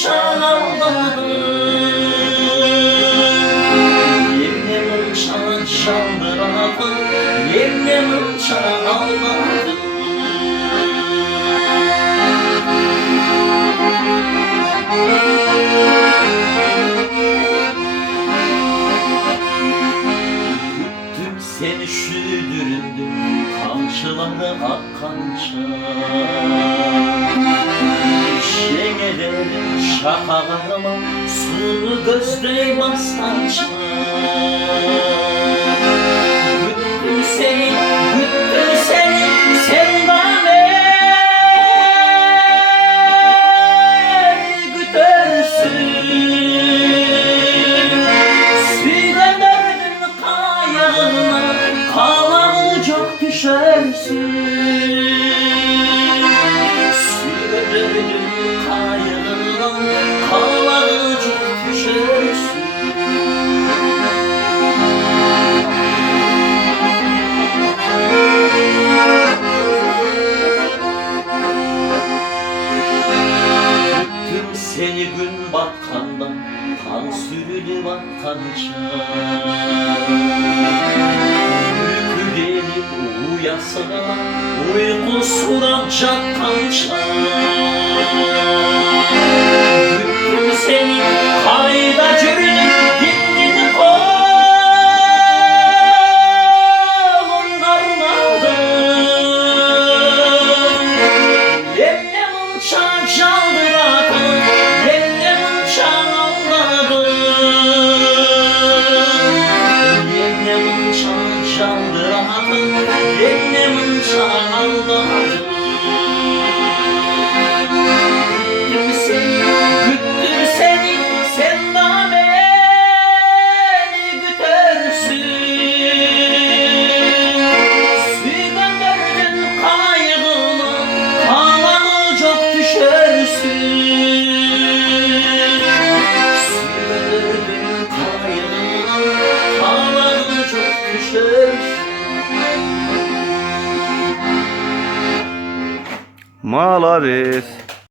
uçan ağladı. Yemyem uçan çaldıradı, yemyem uçan ağladı. Seni şüdüründüm kamçıları akkança, şengelerim şakalarıma sunu gözley bastança. Güttüm seni, güttüm seni, sevdam el gütersin. Süydenderdin kayağına, kalanı çok düşersin. Süydenderdin kayağına, kalanı çok düşersin. Seni gün batkandan kan sürülü batkanca, uyku gelip uyasana uykusuna çatkanca. Güttüm seni kayda cürünüm gittin kolun karnadı. Yemyem uçan çaldıradı, yemyem uçan ağladı. Yemyem uçan çaldıradı, yemyem uçan ağladı. Güttüm seni, sevdam beni gütersin. Süydenderdin kaygımı, kalanı çok düşersin. Süydenderdin kaygımı, kalanı çok düşersin. Молодец.